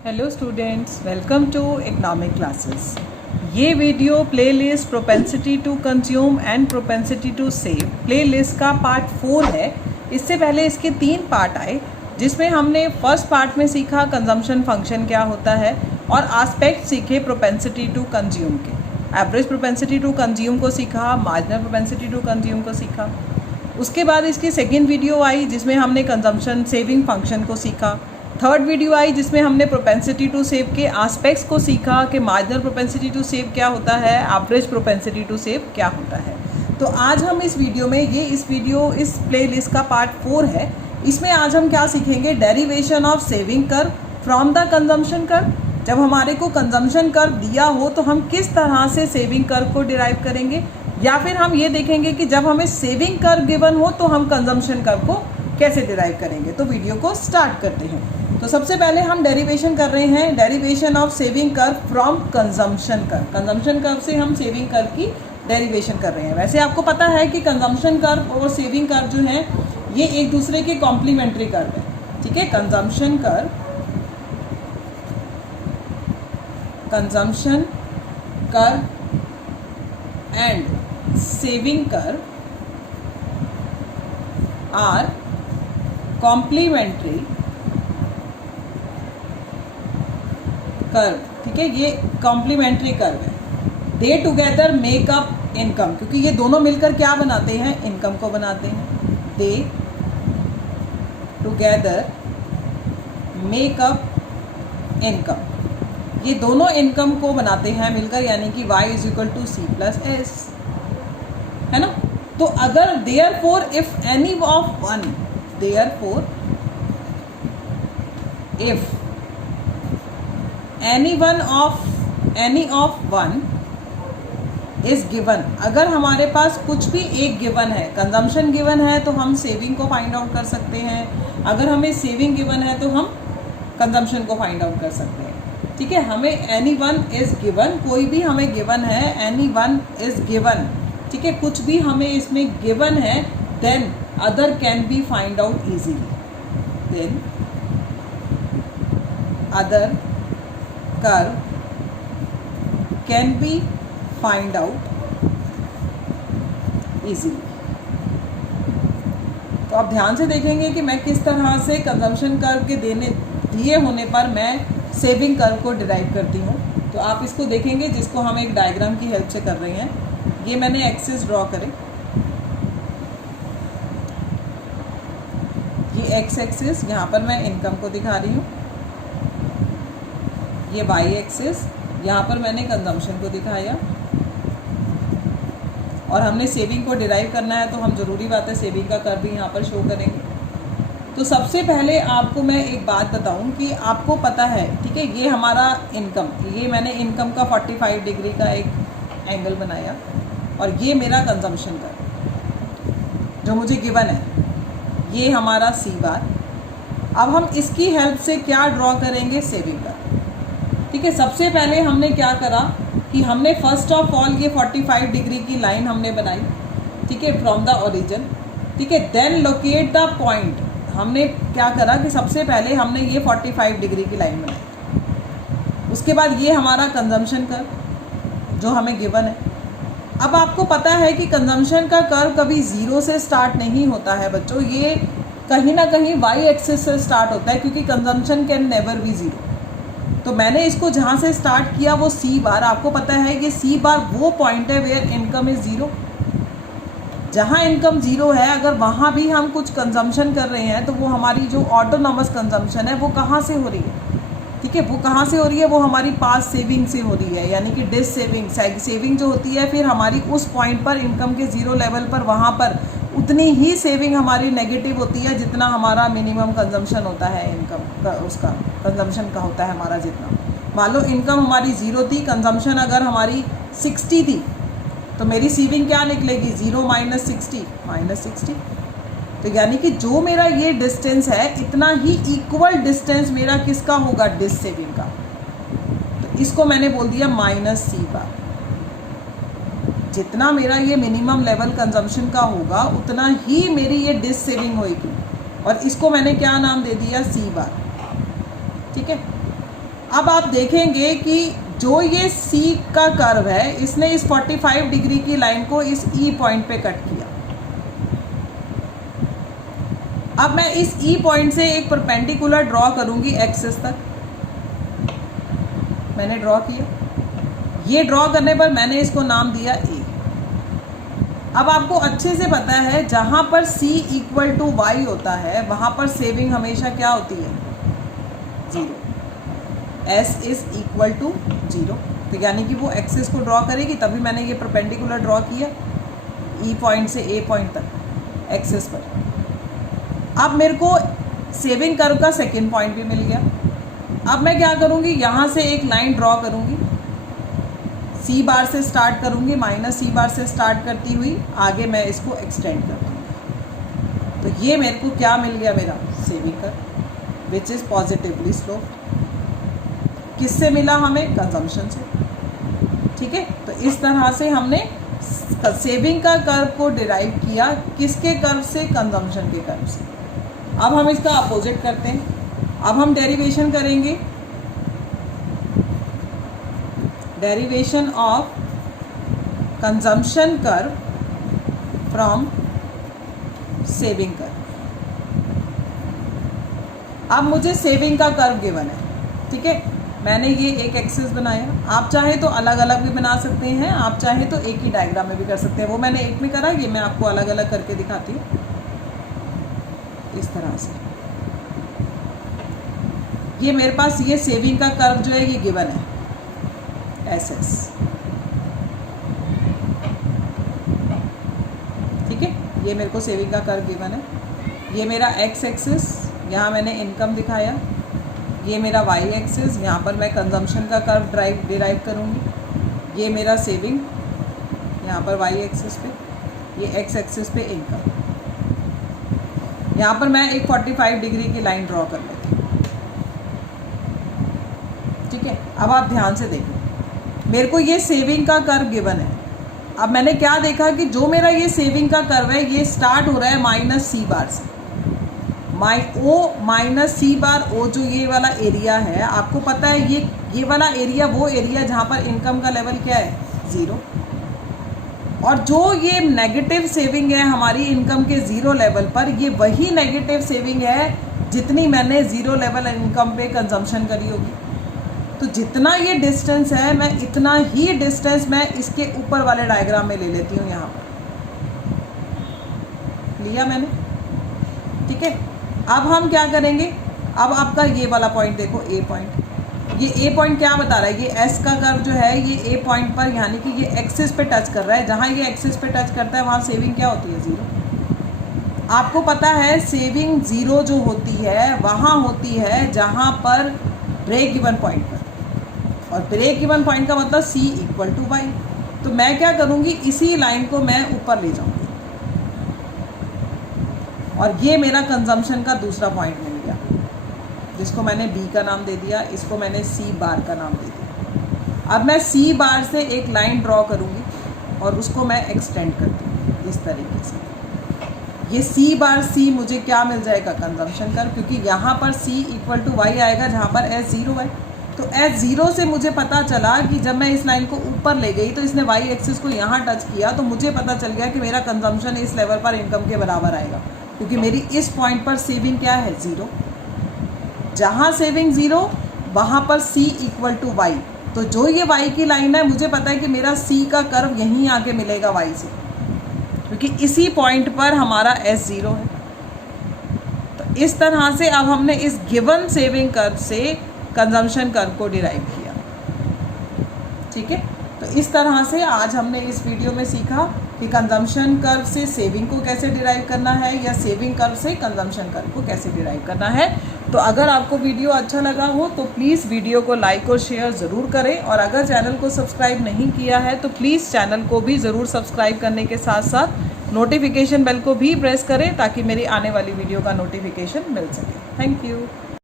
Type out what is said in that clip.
Hello students, welcome to economic classes. ये video playlist propensity to consume and propensity to save playlist का part 4 है। इससे पहले इसके 3 पार्ट आए, जिसमें हमने फर्स्ट पार्ट में सीखा कंजम्पशन फंक्शन क्या होता है और आस्पेक्ट सीखे प्रोपेंसिटी टू कंज्यूम के। एवरेज प्रोपेंसिटी टू कंज्यूम को सीखा, मार्जिनल प्रोपेंसिटी टू कंज्यूम को सीखा। उसके बाद इसकी सेकेंड वीडियो आई जिसमें हमने कंजम्पशन सेविंग फंक्शन को सीखा। थर्ड वीडियो आई जिसमें हमने प्रोपेंसिटी टू सेव के आस्पेक्ट्स को सीखा कि मार्जिनल प्रोपेंसिटी टू सेव क्या होता है, एवरेज प्रोपेंसिटी टू सेव क्या होता है। तो आज हम इस वीडियो में इस प्लेलिस्ट का पार्ट 4 है। इसमें आज हम क्या सीखेंगे, derivation of saving curve from the consumption curve. जब हमारे को कंजम्पशन कर्व दिया हो तो हम किस तरह से सेविंग कर्व को डिराइव करेंगे, या फिर हम ये देखेंगे कि जब हमें सेविंग कर्व गिवन हो तो हम कंजम्पशन कर्व को कैसे डिराइव करेंगे। तो वीडियो को स्टार्ट करते हैं। तो सबसे पहले हम डेरिवेशन कर रहे हैं, derivation of saving curve from consumption curve. Consumption curve से हम सेविंग कर्व की डेरिवेशन कर रहे हैं। वैसे आपको पता है कि कंजम्पशन कर्व और सेविंग कर्व जो है ये एक दूसरे के कॉम्प्लीमेंट्री कर्व है। ठीक है, consumption curve and saving curve are complementary curve. ठीक है, ये कॉम्प्लीमेंट्री कर्व है। They together make up income, क्योंकि ये दोनों मिलकर क्या बनाते हैं, इनकम को बनाते हैं। दे टुगेदर मेक अप इनकम, ये दोनों इनकम को बनाते हैं मिलकर, यानी कि y = c+s, है ना। तो अगर therefore if any of one, therefore if any of one is given, अगर हमारे पास कुछ भी एक गिवन है, कंजम्पशन गिवन है तो हम सेविंग को फाइंड आउट कर सकते हैं। अगर हमें सेविंग गिवन है तो हम कंजम्पशन को फाइंड आउट कर सकते हैं। ठीक है, हमें एनी वन इज गिवन, कोई भी हमें गिवन है, एनी वन इज गिवन। ठीक है, कुछ भी हमें इसमें गिवन है, then other can be find out easily. Then other curve can be find out easily. तो आप ध्यान से देखेंगे कि मैं किस तरह से कंजम्पशन कर्व के दिए होने पर मैं सेविंग कर्व को डिराइव करती हूँ। तो आप इसको देखेंगे, जिसको हम एक डायग्राम की हेल्प से कर रहे हैं। ये मैंने एक्सिस ड्रॉ करे, ये एक्स एक्सिस, यहाँ पर मैं इनकम को दिखा रही हूँ। ये वाई एक्सिस, यहाँ पर मैंने कंजम्पशन को दिखाया। और हमने सेविंग को डिराइव करना है तो हम ज़रूरी बात है सेविंग का कर्व भी यहाँ पर शो करेंगे। तो सबसे पहले आपको मैं एक बात बताऊं कि आपको पता है, ठीक है, ये हमारा इनकम, ये मैंने इनकम का 45 डिग्री का एक एंगल बनाया, और ये मेरा कंजम्पशन कर्व जो मुझे गिवन है, ये हमारा सी बार। अब हम इसकी हेल्प से क्या ड्रॉ करेंगे, सेविंग कर्व। ठीक है, सबसे पहले हमने क्या करा कि हमने फर्स्ट ऑफ ऑल ये 45 डिग्री की लाइन हमने बनाई। ठीक है, फ्रॉम द ओरिजिन। ठीक है, देन लोकेट द पॉइंट। हमने क्या करा कि सबसे पहले हमने ये 45 डिग्री की लाइन बनाई। उसके बाद ये हमारा कंजम्पशन कर्व जो हमें गिवन है। अब आपको पता है कि कंजम्पशन का कर्व कभी 0 से स्टार्ट नहीं होता है बच्चों, ये कहीं ना कहीं वाई एक्सिस से स्टार्ट होता है, क्योंकि कंजम्पशन कैन नेवर बी 0। तो मैंने इसको जहाँ से स्टार्ट किया वो सी बार, आपको पता है कि सी बार वो पॉइंट है वेयर इनकम इज़ 0। जहाँ इनकम 0 है, अगर वहाँ भी हम कुछ कंजम्पशन कर रहे हैं तो वो हमारी जो ऑटोनॉमस कंजम्पशन है वो कहाँ से हो रही है। ठीक है, वो कहाँ से हो रही है, वो हमारी पास सेविंग से हो रही है, यानी कि डिस सेविंग जो होती है, फिर हमारी उस पॉइंट पर इनकम के 0 लेवल पर वहाँ पर उतनी ही सेविंग हमारी नेगेटिव होती है जितना हमारा मिनिमम कंजम्पशन होता है इनकम का, उसका कंजम्पशन का होता है हमारा जितना। मान लो इनकम हमारी 0 थी, कंजम्पशन अगर हमारी 60 थी, तो मेरी सेविंग क्या निकलेगी, 0 - 60। तो यानी कि जो मेरा ये डिस्टेंस है, इतना ही इक्वल डिस्टेंस मेरा किसका होगा, डिस सेविंग का। तो इसको मैंने बोल दिया माइनस सी बार। जितना मेरा ये मिनिमम लेवल कंजम्पशन का होगा उतना ही मेरी ये डिस सेविंग होगी, और इसको मैंने क्या नाम दे दिया, सी बार। ठीक है, अब आप देखेंगे कि जो ये सी का कर्व है, इसने इस 45 डिग्री की लाइन को इस ई पॉइंट पे कट किया। अब मैं इस ई पॉइंट से एक परपेंडिकुलर ड्रॉ करूंगी एक्सिस तक। मैंने ड्रॉ किया। ये ड्रॉ करने पर मैंने इसको नाम दिया ए। अब आपको अच्छे से पता है जहां पर c इक्वल टू वाई होता है वहां पर सेविंग हमेशा क्या होती है, 0। s इज इक्वल टू 0, तो यानी कि वो एक्सिस को ड्रॉ करेगी। तभी मैंने ये परपेंडिकुलर ड्रॉ किया ई पॉइंट से ए पॉइंट तक एक्सिस पर। अब मेरे को सेविंग कर्व का सेकेंड पॉइंट भी मिल गया। अब मैं क्या करूँगी, यहाँ से एक लाइन ड्रॉ करूँगी, सी बार से स्टार्ट करूँगी, माइनस सी बार से स्टार्ट करती हुई आगे मैं इसको एक्सटेंड कर दूँगी। तो ये मेरे को क्या मिल गया, मेरा saving curve which is positively slope. किससे मिला हमें, कंजम्पशन से। ठीक है, तो इस तरह से हमने सेविंग का कर्व को डिराइव किया। किसके कर्व से, कंजम्पशन के कर्व से। अब हम इसका अपोजिट करते हैं। अब हम डेरिवेशन करेंगे, derivation of consumption curve from saving curve. अब मुझे सेविंग का कर्व गिवन है, ठीक है। मैंने ये एक एक्सिस बनाया, आप चाहे तो अलग अलग भी बना सकते हैं, आप चाहे तो एक ही डायग्राम में भी कर सकते हैं। वो मैंने एक में करा, ये मैं आपको अलग अलग करके दिखाती हूँ इस तरह से। ये मेरे पास ये सेविंग का कर्व जो है ये गिवन है, एस एस। ठीक है, ये मेरे को सेविंग का कर्व गिवन है। ये मेरा एक्स एक्सिस, यहाँ मैंने इनकम दिखाया। ये मेरा वाई एक्सिस, यहाँ पर मैं कंजम्पशन का कर्व डिराइव करूँगी। ये मेरा सेविंग यहाँ पर वाई एक्सिस पे, ये एक्स एक्सिस पे इनकम। यहाँ पर मैं एक 45 डिग्री की लाइन ड्रॉ कर लेती हूँ। ठीक है, अब आप ध्यान से देखें, मेरे को ये सेविंग का कर्व गिवन है। अब मैंने क्या देखा कि जो मेरा ये सेविंग का कर्व है ये स्टार्ट हो रहा है माइनस सी बार से। ओ माइनस सी बार, ओ जो ये वाला एरिया है, आपको पता है ये वाला एरिया वो एरिया जहाँ पर इनकम का लेवल क्या है, 0। और जो ये नेगेटिव सेविंग है हमारी इनकम के 0 लेवल पर, ये वही नेगेटिव सेविंग है जितनी मैंने 0 लेवल इनकम पे कंजम्पशन करी होगी। तो जितना ये डिस्टेंस है, मैं इतना ही डिस्टेंस मैं इसके ऊपर वाले डायग्राम में ले लेती हूँ। यहाँ पर लिया मैंने, ठीक है। अब हम क्या करेंगे, अब आपका ये वाला पॉइंट देखो, ए पॉइंट। ये ए पॉइंट क्या बता रहा है, ये एस का कर्व जो है ये ए पॉइंट पर, यानी कि ये एक्सिस पे टच कर रहा है। जहाँ ये एक्सिस पे टच करता है वहाँ सेविंग क्या होती है, 0। आपको पता है सेविंग 0 जो होती है वहाँ होती है जहाँ पर ब्रेक इवन पॉइंट पर, और ब्रेक इवन पॉइंट का मतलब c इक्वल टू वाई। तो मैं क्या करूँगी, इसी लाइन को मैं ऊपर ले जाऊँगी, और ये मेरा कंजम्पशन का दूसरा पॉइंट मिल गया, जिसको मैंने b का नाम दे दिया, इसको मैंने c बार का नाम दे दिया। अब मैं c बार से एक लाइन ड्रॉ करूँगी और उसको मैं एक्सटेंड करती हूँ इस तरीके से। ये c बार c मुझे क्या मिल जाएगा, कंजम्पशन कर्व, क्योंकि यहाँ पर c इक्वल टू वाई आएगा जहाँ पर s 0 है। तो s 0 से मुझे पता चला कि जब मैं इस लाइन को ऊपर ले गई तो इसने y एक्सिस को यहाँ टच किया, तो मुझे पता चल गया कि मेरा कंजम्पशन इस लेवल पर इनकम के बराबर आएगा, क्योंकि मेरी इस पॉइंट पर सेविंग क्या है, 0। जहाँ सेविंग 0 वहाँ पर c इक्वल टू वाई। तो जो ये y की लाइन है, मुझे पता है कि मेरा c का कर्व यहीं आके मिलेगा y से, क्योंकि इसी पॉइंट पर हमारा s 0 है। तो इस तरह से अब हमने इस गिवन सेविंग कर्व से कंजम्पशन कर्व को डिराइव किया। ठीक है, तो इस तरह से आज हमने इस वीडियो में सीखा कि कंजम्पशन कर्व से सेविंग को कैसे डिराइव करना है, या सेविंग कर्व से कंजम्पशन कर्व को कैसे डिराइव करना है। तो अगर आपको वीडियो अच्छा लगा हो तो प्लीज़ वीडियो को लाइक और शेयर ज़रूर करें, और अगर चैनल को सब्सक्राइब नहीं किया है तो प्लीज़ चैनल को भी ज़रूर सब्सक्राइब करने के साथ साथ नोटिफिकेशन बेल को भी प्रेस करें, ताकि मेरी आने वाली वीडियो का नोटिफिकेशन मिल सके। Thank you.